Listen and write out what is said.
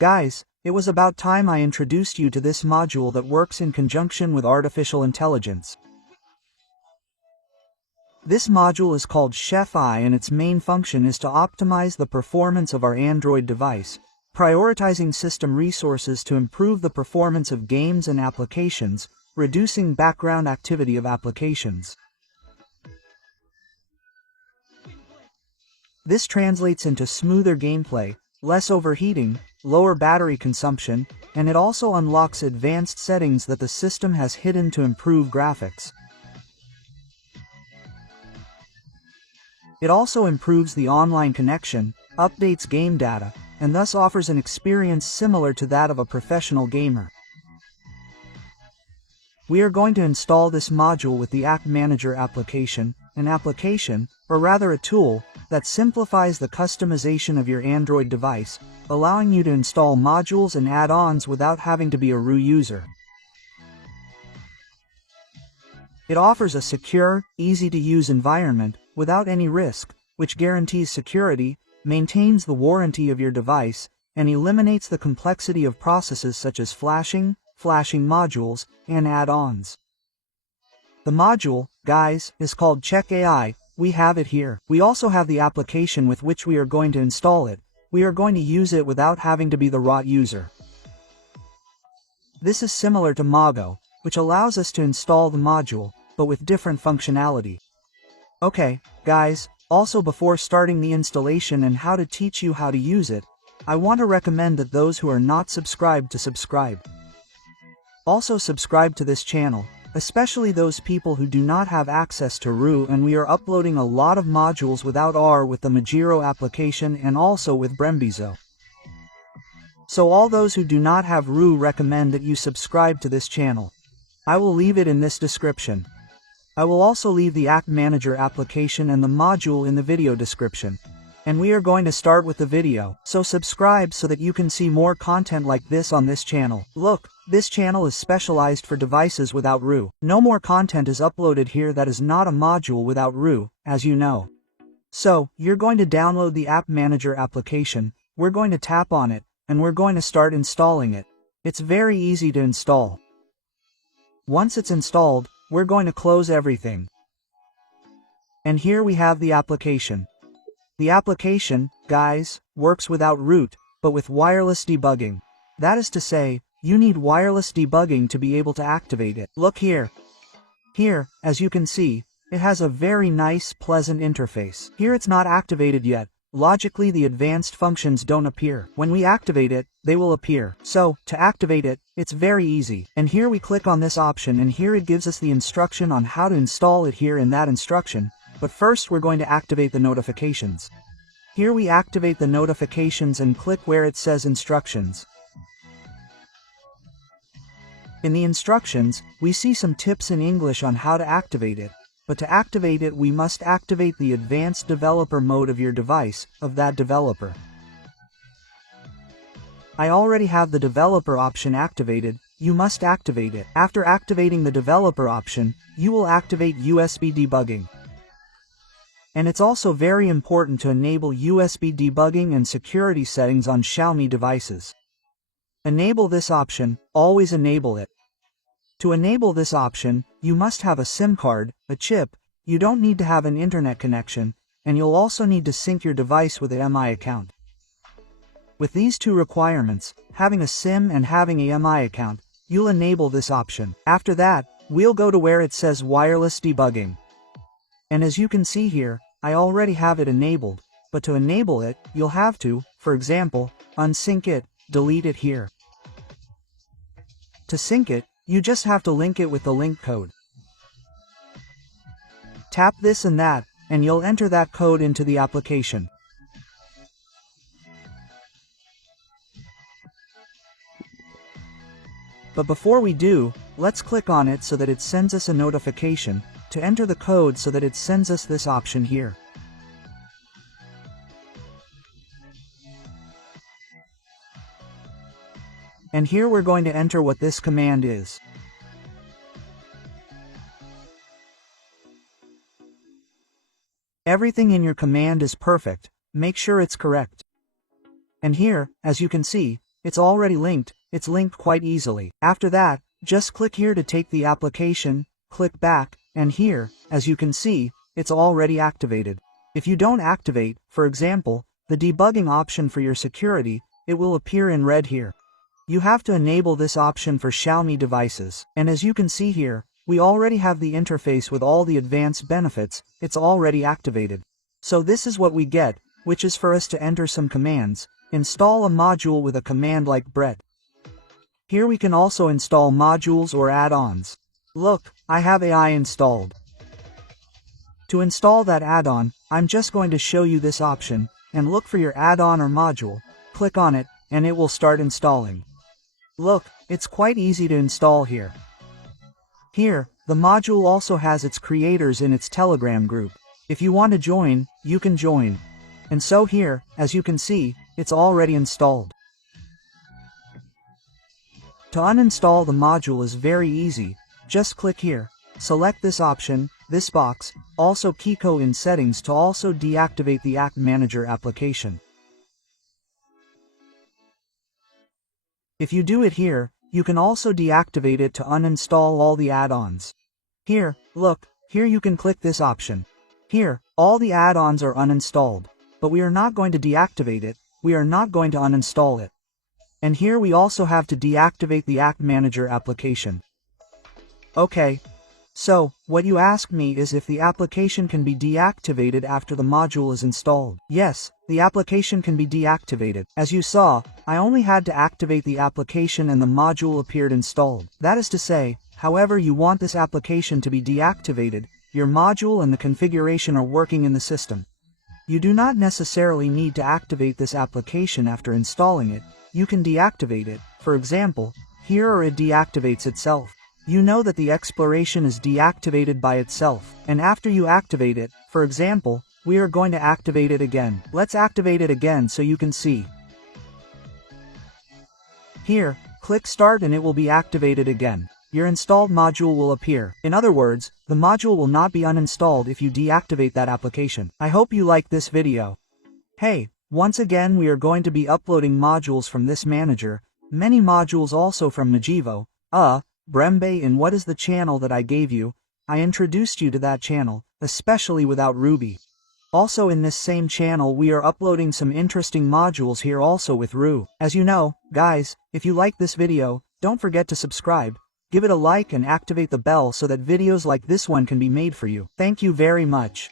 Guys, it was about time I introduced you to this module that works in conjunction with artificial intelligence. This module is called Chef-I and its main function is to optimize the performance of our Android device, prioritizing system resources to improve the performance of games and applications, reducing background activity of applications. This translates into smoother gameplay, less overheating, lower battery consumption, and it also unlocks advanced settings that the system has hidden to improve graphics. It also improves the online connection, updates game data, and thus offers an experience similar to that of a professional gamer. We are going to install this module with the App Manager application, an application, or rather a tool, that simplifies the customization of your Android device, allowing you to install modules and add-ons without having to be a RU user. It offers a secure, easy-to-use environment, without any risk, which guarantees security, maintains the warranty of your device, and eliminates the complexity of processes such as flashing modules, and add-ons. The module, guys, is called Check AI. We have it here. We also have the application with which we are going to install it. We are going to use it without having to be the root user. This is similar to Mago, which allows us to install the module, but with different functionality. Okay, guys, also before starting the installation and how to teach you how to use it, I want to recommend that those who are not subscribed to subscribe. Also subscribe to this channel, especially those people who do not have access to RU, and we are uploading a lot of modules without R with the Majiro application and also with Brembizo. So all those who do not have RU recommend that you subscribe to this channel. I will leave it in this description. I will also leave the App Manager application and the module in the video description. And we are going to start with the video, so subscribe so that you can see more content like this on this channel. Look, this channel is specialized for devices without RU. No more content is uploaded here that is not a module without RU, as you know. So, you're going to download the App Manager application, we're going to tap on it, and we're going to start installing it. It's very easy to install. Once it's installed, we're going to close everything. And here we have the application. The application, guys, works without root, but with wireless debugging. That is to say, you need wireless debugging to be able to activate it. Look here. Here, as you can see, it has a very nice, pleasant interface. Here it's not activated yet. Logically, the advanced functions don't appear. When we activate it, they will appear. So, to activate it, it's very easy. And here we click on this option and here it gives us the instruction on how to install it here in that instruction. But first we're going to activate the notifications. Here we activate the notifications and click where it says instructions. In the instructions, we see some tips in English on how to activate it. But to activate it we must activate the advanced developer mode of your device, of that developer. I already have the developer option activated. You must activate it. After activating the developer option, you will activate USB debugging. And it's also very important to enable USB debugging and security settings on Xiaomi devices. Enable this option, always enable it. To enable this option, you must have a SIM card, a chip, you don't need to have an internet connection, and you'll also need to sync your device with a MI account. With these two requirements, having a SIM and having a MI account, you'll enable this option. After that, we'll go to where it says wireless debugging. And as you can see here, I already have it enabled, but to enable it, you'll have to, for example, unsync it, delete it here. To sync it, you just have to link it with the link code. Tap this and that, and you'll enter that code into the application. But before we do, let's click on it so that it sends us a notification, to enter the code so that it sends us this option here. And here we're going to enter what this command is. Everything in your command is perfect, make sure it's correct. And here, as you can see, it's already linked, it's linked quite easily. After that, just click here to take the application, click back, and here, as you can see, it's already activated. If you don't activate, for example, the debugging option for your security, it will appear in red here. You have to enable this option for Xiaomi devices, and as you can see here, we already have the interface with all the advanced benefits, it's already activated. So this is what we get, which is for us to enter some commands, install a module with a command like Brett. Here we can also install modules or add-ons. Look, I have AI installed. To install that add-on, I'm just going to show you this option, and look for your add-on or module, click on it, and it will start installing. Look, it's quite easy to install here. Here, the module also has its creators in its Telegram group. If you want to join, you can join. And so here, as you can see, it's already installed. To uninstall the module is very easy, just click here, select this option, this box, also Kiko in settings to also deactivate the App Manager application. If you do it here, you can also deactivate it to uninstall all the add-ons. Here, look, here you can click this option. Here, all the add-ons are uninstalled, but we are not going to deactivate it, we are not going to uninstall it. And here we also have to deactivate the App Manager application. Okay. So, what you ask me is if the application can be deactivated after the module is installed. Yes, the application can be deactivated. As you saw, I only had to activate the application and the module appeared installed. That is to say, however you want this application to be deactivated, your module and the configuration are working in the system. You do not necessarily need to activate this application after installing it, you can deactivate it, for example, here or it deactivates itself. You know that the exploration is deactivated by itself, and after you activate it, for example, we are going to activate it again. Let's activate it again so you can see. Here, click start and it will be activated again. Your installed module will appear. In other words, the module will not be uninstalled if you deactivate that application. I hope you like this video. Hey, once again we are going to be uploading modules from this manager, many modules also from Majivo, Brembe in what is the channel that I gave you, I introduced you to that channel, especially without Ruby. Also in this same channel we are uploading some interesting modules here also with Ru. As you know, guys, if you like this video, don't forget to subscribe, give it a like and activate the bell so that videos like this one can be made for you. Thank you very much.